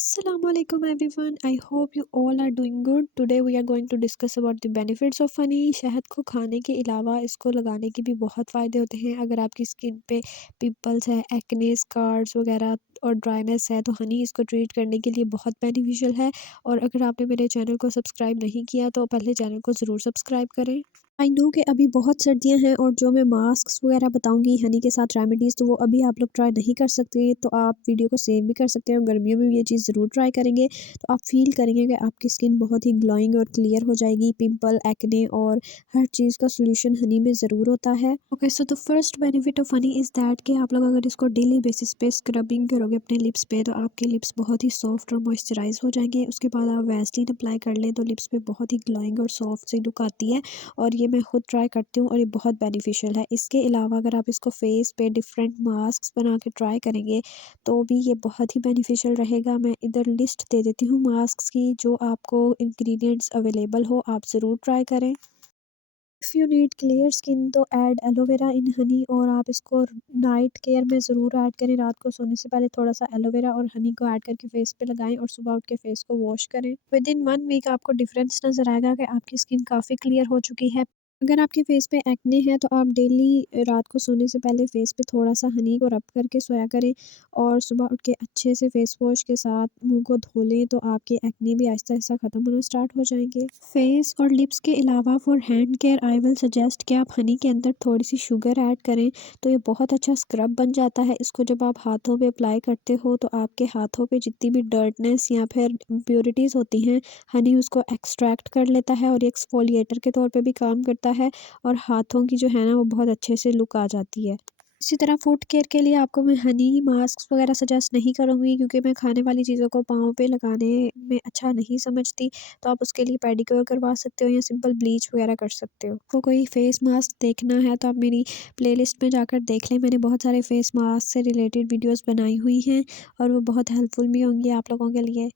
Assalamualaikum everyone. I hope you all are doing good. Today we are going to discuss about the benefits of honey. शहद को खाने के अलावा इसको लगाने के भी बहुत फ़ायदे होते हैं। अगर आपकी स्किन पे पिंपल्स है, एक्ने, स्कार्स वगैरह और ड्राइनेस है तो हनी इसको ट्रीट करने के लिए बहुत बेनिफिशियल है। और अगर आपने मेरे चैनल को सब्सक्राइब नहीं किया तो पहले चैनल को ज़रूर सब्सक्राइब करें। आई नो कि अभी बहुत सर्दियां हैं और जो मैं मास्क वगैरह बताऊंगी हनी के साथ रेमेडीज़ तो वो अभी आप लोग ट्राई नहीं कर सकते, तो आप वीडियो को सेव भी कर सकते हैं और गर्मियों में भी ये चीज़ ज़रूर ट्राई करेंगे तो आप फील करेंगे कि आपकी स्किन बहुत ही ग्लोइंग और क्लियर हो जाएगी। पिंपल, एक्ने और हर चीज़ का सोल्यूशन हनी में ज़रूर होता है। Okay, so the first benefit of honey is that कि आप लोग अगर इसको डेली बेसिस पे स्क्रबिंग करोगे अपने लिप्स पे तो आपके लिप्स बहुत ही सॉफ्ट और मॉइस्चराइज हो जाएंगे। उसके बाद आप वैसलीन अप्लाई कर लें तो लिप्स पे बहुत ही ग्लोइंग और सॉफ्ट सी लुक आती है और ये मैं खुद ट्राई करती हूँ और ये बहुत बेनिफिशियल है। इसके अलावा अगर आप इसको फेस पे डिफरेंट मास्क बना के ट्राई करेंगे तो भी ये बहुत ही बेनिफिशियल रहेगा। मैं इधर लिस्ट दे देती हूँ मास्क की, जो आपको इंग्रेडिएंट्स अवेलेबल हो आप ज़रूर ट्राई करें। If you need clear skin तो ऐड एलोवेरा इन हनी, और आप इसको नाइट केयर में ज़रूर ऐड करें। रात को सोने से पहले थोड़ा सा एलोवेरा और हनी को ऐड करके फेस पे लगाएं और सुबह उठ के फेस को वॉश करें। विद इन 1 वीक आपको डिफरेंस नज़र आएगा कि आपकी स्किन काफ़ी क्लियर हो चुकी है। अगर आपके फेस पे एक्ने है तो आप डेली रात को सोने से पहले फेस पे थोड़ा सा हनी को रब करके सोया करें और सुबह उठ के अच्छे से फेस वॉश के साथ मुंह को धो लें तो आपके एक्ने भी आहिस्ता आहिस्ता ख़त्म होना स्टार्ट हो जाएंगे। फेस और लिप्स के अलावा for hand care I will suggest कि आप हनी के अंदर थोड़ी सी शुगर ऐड करें तो ये बहुत अच्छा स्क्रब बन जाता है। इसको जब आप हाथों पे अप्लाई करते हो तो आपके हाथों पे जितनी भी डर्टनेस या फिर इम्प्योरिटीज़ होती हैं हनी उसको एक्सट्रैक्ट कर लेता है और ये एक्सफोलिएटर के तौर पे भी काम करता है और हाथों की जो है ना वो बहुत अच्छे से लुक आ जाती है। इसी तरह फुट केयर के लिए आपको मैं हनी मास्क वगैरह सजेस्ट नहीं करूँगी क्योंकि मैं खाने वाली चीज़ों को पाँव पे लगाने में अच्छा नहीं समझती, तो आप उसके लिए पेडिक्योर करवा सकते हो या सिंपल ब्लीच वगैरह कर सकते हो। आपको कोई फेस मास्क देखना है तो आप मेरी प्लेलिस्ट में जाकर देख लें, मैंने बहुत सारे फेस मास्क से रिलेटेड वीडियोज़ बनाई हुई हैं और वो बहुत हेल्पफुल भी होंगी आप लोगों के लिए।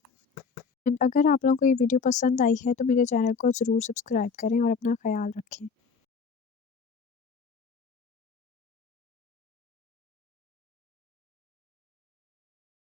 एंड अगर आप लोगों को ये वीडियो पसंद आई है तो मेरे चैनल को ज़रूर सब्सक्राइब करें और अपना ख्याल रखें।